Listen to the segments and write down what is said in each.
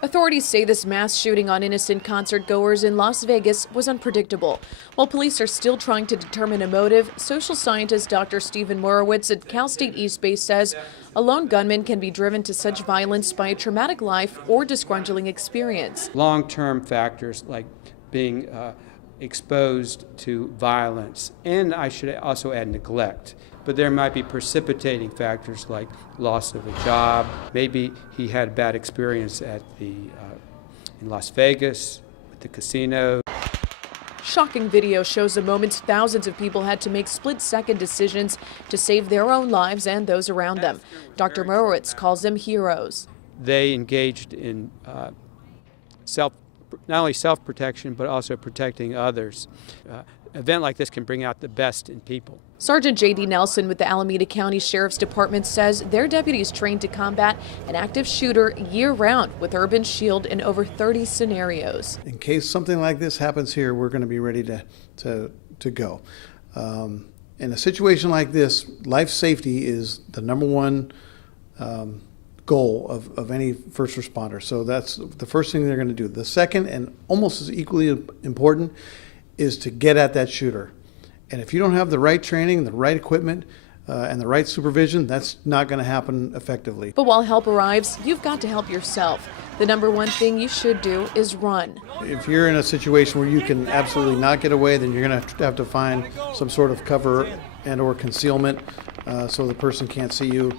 Authorities say this mass shooting on innocent concert goers in Las Vegas was unpredictable. While police are still trying to determine a motive, social scientist Dr. Stephen Morowitz at Cal State East Bay says a lone gunman can be driven to such violence by a traumatic life or disgruntling experience. Long-term factors like being exposed to violence, and I should also add neglect. But there might be precipitating factors like loss of a job. Maybe he had a bad experience at in Las Vegas with the casino. Shocking video shows the moments thousands of people had to make split-second decisions to save their own lives and those around them. Dr. Morowitz calls them heroes. They engaged in not only self-protection, but also protecting others. An event like this can bring out the best in people. Sergeant J.D. Nelson with the Alameda County Sheriff's Department says their deputies trained to combat an active shooter year-round with Urban Shield in over 30 scenarios. In case something like this happens here, we're going to be ready to go. In a situation like this, life safety is the number one goal of any first responder. So that's the first thing they're going to do. The second, and almost as equally important, is to get at that shooter. And if you don't have the right training, the right equipment, and the right supervision, that's not going to happen effectively. But while help arrives, you've got to help yourself. The number one thing you should do is run. If you're in a situation where you can absolutely not get away, then you're going to have to find some sort of cover and or concealment so the person can't see you.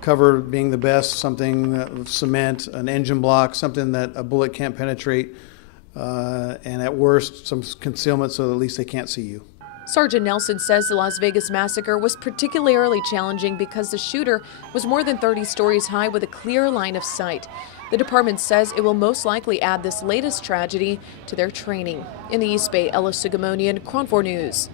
Cover being the best, something cement, an engine block, something that a bullet can't penetrate, and at worst, some concealment so that at least they can't see you. Sergeant Nelson says the Las Vegas massacre was particularly challenging because the shooter was more than 30 stories high with a clear line of sight. The department says it will most likely add this latest tragedy to their training. In the East Bay, Ella Sugamonian, KRON 4 News.